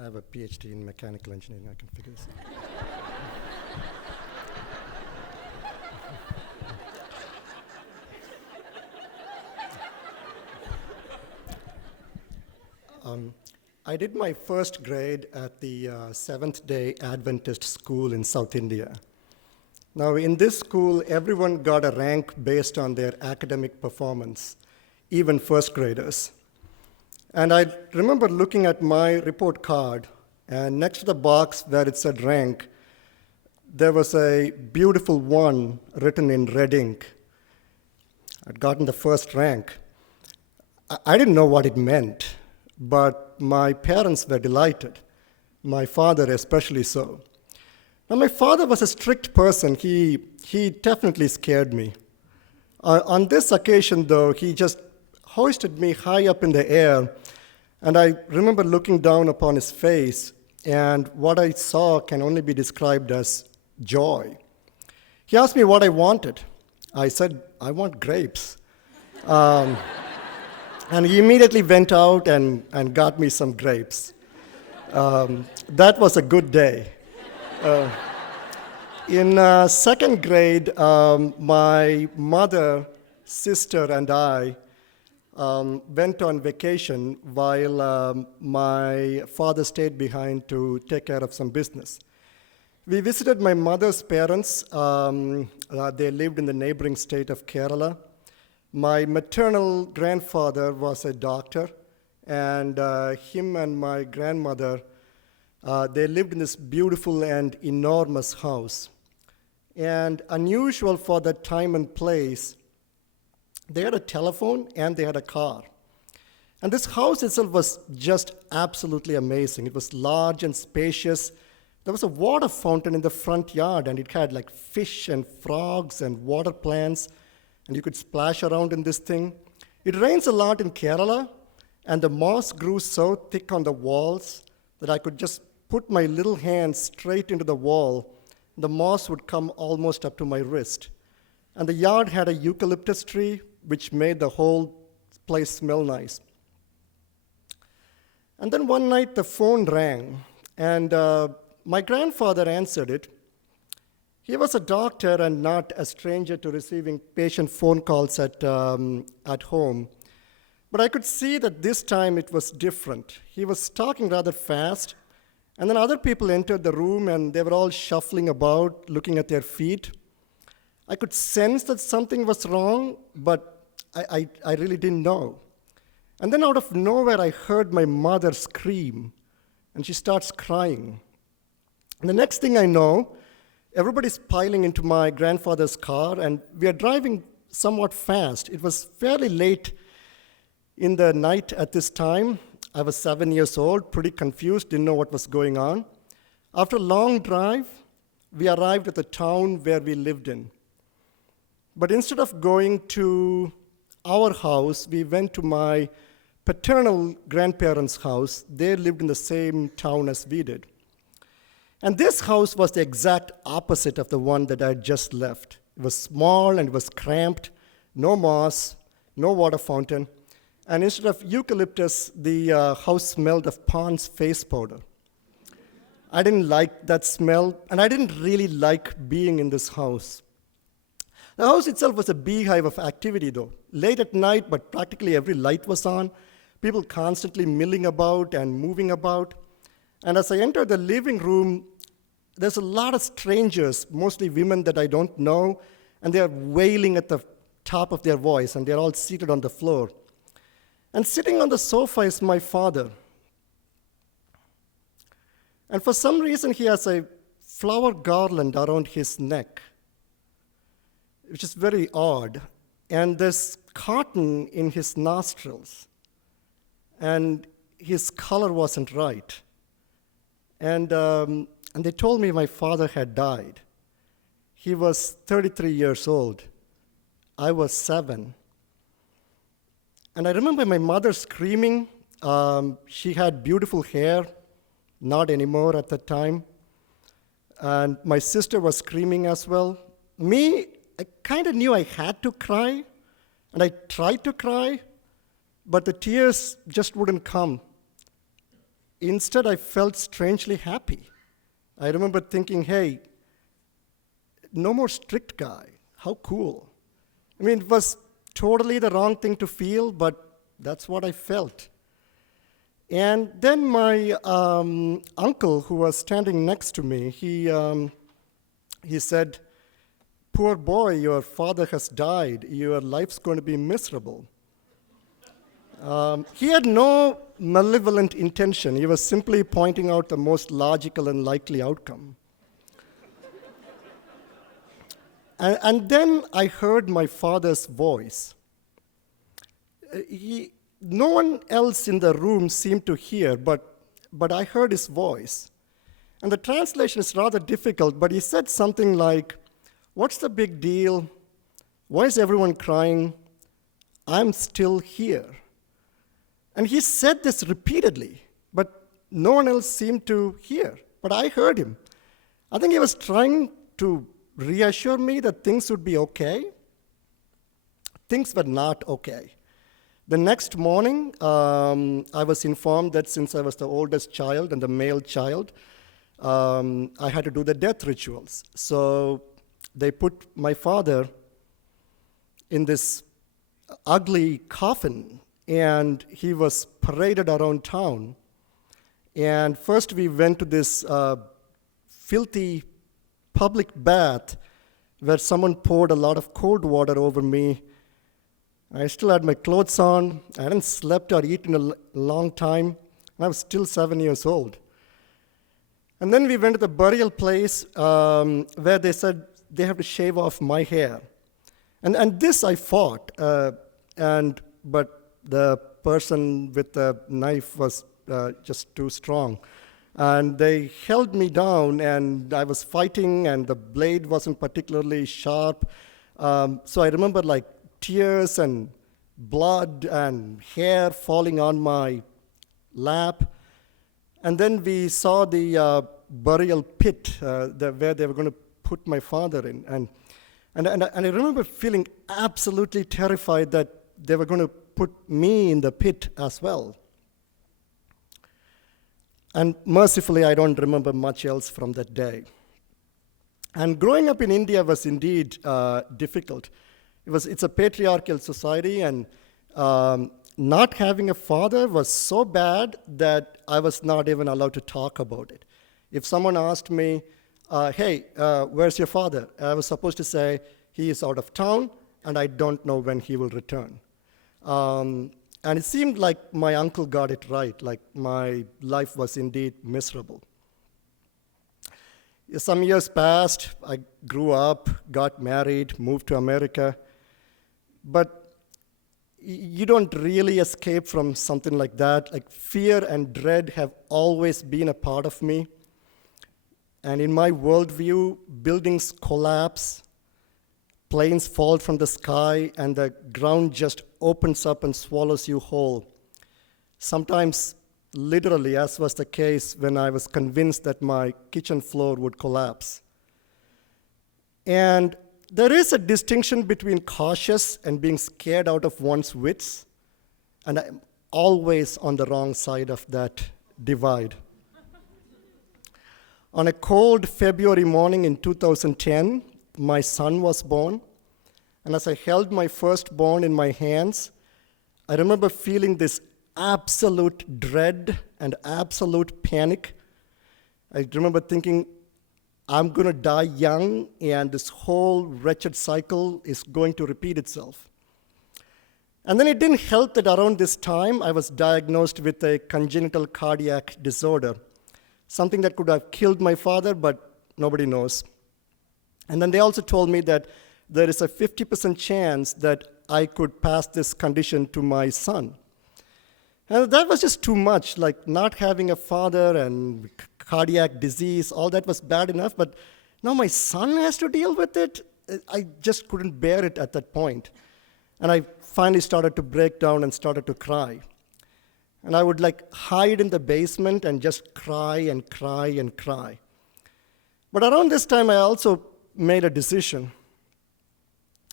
I have a PhD in mechanical engineering. I can figure this out. I did my first grade at the Seventh-day Adventist school in South India. Now, in this school, everyone got a rank based on their academic performance, even first graders. And I remember looking at my report card, and next to the box where it said rank, there was a beautiful 1 written in red ink. I'd gotten the first rank. I didn't know what it meant, but my parents were delighted, my father especially so. Now, my father was a strict person. He definitely scared me. On this occasion, though, he just hoisted me high up in the air, and I remember looking down upon his face, and what I saw can only be described as joy. He asked me what I wanted. I said, I want grapes. And he immediately went out and got me some grapes. That was a good day. In second grade, my mother, sister, and I went on vacation while my father stayed behind to take care of some business. We visited my mother's parents. They lived in the neighboring state of Kerala. My maternal grandfather was a doctor, and him and my grandmother, they lived in this beautiful and enormous house. And unusual for that time and place, they had a telephone and they had a car. And this house itself was just absolutely amazing. It was large and spacious. There was a water fountain in the front yard, and it had like fish and frogs and water plants, and you could splash around in this thing. It rains a lot in Kerala, and the moss grew so thick on the walls that I could just put my little hand straight into the wall. The moss would come almost up to my wrist. And the yard had a eucalyptus tree, which made the whole place smell nice. And then one night the phone rang, and my grandfather answered it. He was a doctor and not a stranger to receiving patient phone calls at home. But I could see that this time it was different. He was talking rather fast, and then other people entered the room, and they were all shuffling about, looking at their feet. I could sense that something was wrong, but I really didn't know. And then out of nowhere, I heard my mother scream, and she starts crying. And the next thing I know, everybody's piling into my grandfather's car, and we are driving somewhat fast. It was fairly late in the night at this time. I was 7 years old, pretty confused, didn't know what was going on. After a long drive, we arrived at the town where we lived in. But instead of going to our house, we went to my paternal grandparents' house. They lived in the same town as we did. And this house was the exact opposite of the one that I had just left. It was small and it was cramped, no moss, no water fountain. And instead of eucalyptus, the house smelled of Pond's face powder. I didn't like that smell, and I didn't really like being in this house. The house itself was a beehive of activity, though. Late at night, but practically every light was on, people constantly milling about and moving about. And as I entered the living room, there's a lot of strangers, mostly women that I don't know, and they're wailing at the top of their voice, and they're all seated on the floor. And sitting on the sofa is my father. And for some reason, he has a flower garland around his neck, which is very odd. And there's cotton in his nostrils, and his color wasn't right. And they told me my father had died. He was 33 years old. I was 7. And I remember my mother screaming. She had beautiful hair, not anymore at that time. And my sister was screaming as well. Me, I kind of knew I had to cry, and I tried to cry, but the tears just wouldn't come. Instead, I felt strangely happy. I remember thinking, hey, no more strict guy. How cool. I mean, it was totally the wrong thing to feel, but that's what I felt. And then my uncle, who was standing next to me, he said, "Poor boy, your father has died. Your life's going to be miserable." He had no malevolent intention. He was simply pointing out the most logical and likely outcome. And then I heard my father's voice. No one else in the room seemed to hear, but I heard his voice. And the translation is rather difficult, but he said something like, "What's the big deal? Why is everyone crying? I'm still here." And he said this repeatedly, but no one else seemed to hear. But I heard him. I think he was trying to reassure me that things would be okay. Things were not okay. The next morning, I was informed that since I was the oldest child and the male child, I had to do the death rituals. So they put my father in this ugly coffin, and he was paraded around town. And first we went to this filthy public bath where someone poured a lot of cold water over me. I still had my clothes on. I hadn't slept or eaten in a long time. I was still 7 years old. And then we went to the burial place where they said they have to shave off my hair. And this I fought, but the person with the knife was just too strong. And they held me down, and I was fighting, and the blade wasn't particularly sharp. So I remember like tears and blood and hair falling on my lap. And then we saw the burial pit where they were going to put my father in. And I remember feeling absolutely terrified that they were going to put me in the pit as well. And mercifully, I don't remember much else from that day. And growing up in India was indeed difficult. It's a patriarchal society, and not having a father was so bad that I was not even allowed to talk about it. If someone asked me, hey, where's your father? I was supposed to say, he is out of town, and I don't know when he will return. And it seemed like my uncle got it right, like my life was indeed miserable. Some years passed, I grew up, got married, moved to America, but you don't really escape from something like that. Like fear and dread have always been a part of me. And in my worldview, buildings collapse, planes fall from the sky, and the ground just opens up and swallows you whole. Sometimes, literally, as was the case when I was convinced that my kitchen floor would collapse. And there is a distinction between cautious and being scared out of one's wits, and I'm always on the wrong side of that divide. On a cold February morning in 2010, my son was born, and as I held my firstborn in my hands, I remember feeling this absolute dread and absolute panic. I remember thinking, I'm going to die young, and this whole wretched cycle is going to repeat itself. And then it didn't help that around this time, I was diagnosed with a congenital cardiac disorder, something that could have killed my father, but nobody knows. And then they also told me that there is a 50% chance that I could pass this condition to my son. And that was just too much, like not having a father and cardiac disease, all that was bad enough, but now my son has to deal with it? I just couldn't bear it at that point. And I finally started to break down and started to cry. And I would like hide in the basement and just cry and cry and cry. But around this time, I also made a decision.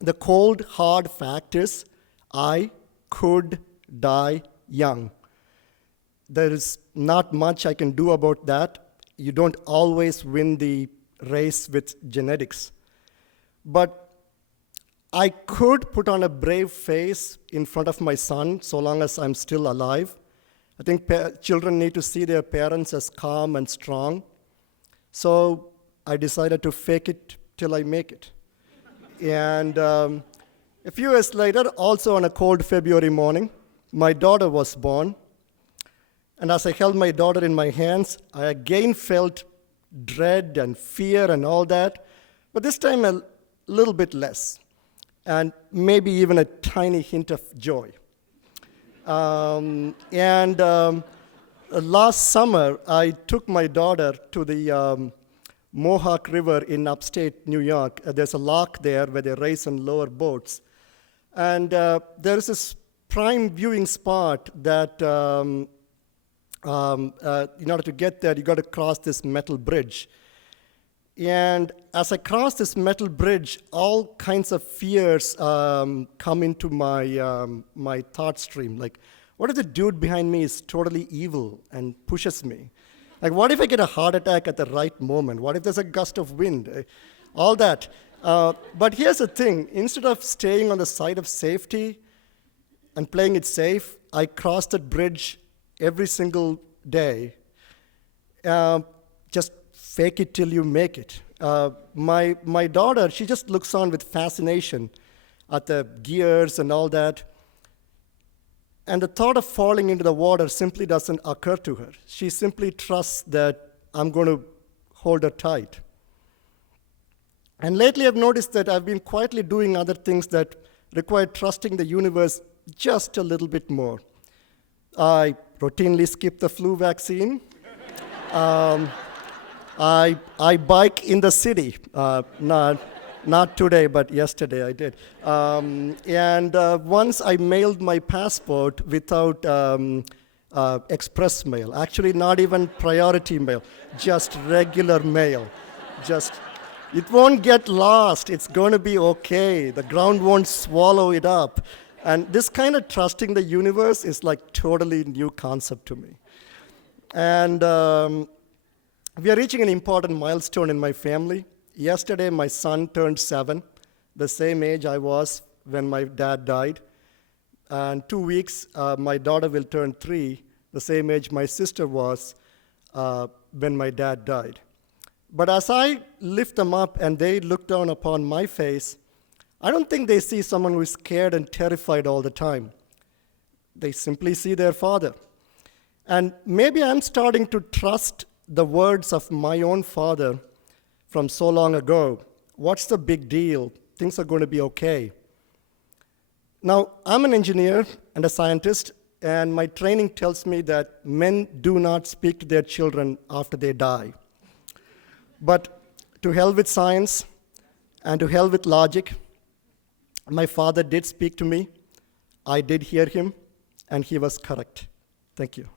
The cold, hard fact is, I could die young. there is not much I can do about that. You don't always win the race with genetics. But I could put on a brave face in front of my son so long as I'm still alive. I think children need to see their parents as calm and strong. So I decided to fake it till I make it. And a few years later, also on a cold February morning, my daughter was born. And as I held my daughter in my hands, I again felt dread and fear and all that, but this time a little bit less, and maybe even a tiny hint of joy. Last summer, I took my daughter to the Mohawk River in upstate New York. There's a lock there where they race and lower boats. And there's this prime viewing spot that in order to get there, you got to cross this metal bridge. And as I cross this metal bridge, all kinds of fears come into my thought stream. Like, what if the dude behind me is totally evil and pushes me? Like, what if I get a heart attack at the right moment? What if there's a gust of wind? All that. But here's the thing. Instead of staying on the side of safety and playing it safe, I crossed that bridge every single day. Just fake it till you make it. My daughter, she just looks on with fascination at the gears and all that. And the thought of falling into the water simply doesn't occur to her. She simply trusts that I'm going to hold her tight. And lately I've noticed that I've been quietly doing other things that require trusting the universe just a little bit more. I routinely skip the flu vaccine. I bike in the city. Not today, but yesterday I did. Once I mailed my passport without express mail. Actually, not even priority mail, just regular mail. It won't get lost. It's going to be okay. The ground won't swallow it up. And this kind of trusting the universe is like totally new concept to me. And we are reaching an important milestone in my family. Yesterday, my son turned 7, the same age I was when my dad died. And 2 weeks, my daughter will turn 3, the same age my sister was when my dad died. But as I lift them up and they look down upon my face, I don't think they see someone who is scared and terrified all the time. They simply see their father. And maybe I'm starting to trust the words of my own father from so long ago. What's the big deal? Things are going to be okay. Now, I'm an engineer and a scientist, and my training tells me that men do not speak to their children after they die. But to hell with science and to hell with logic, my father did speak to me. I did hear him, and he was correct. Thank you.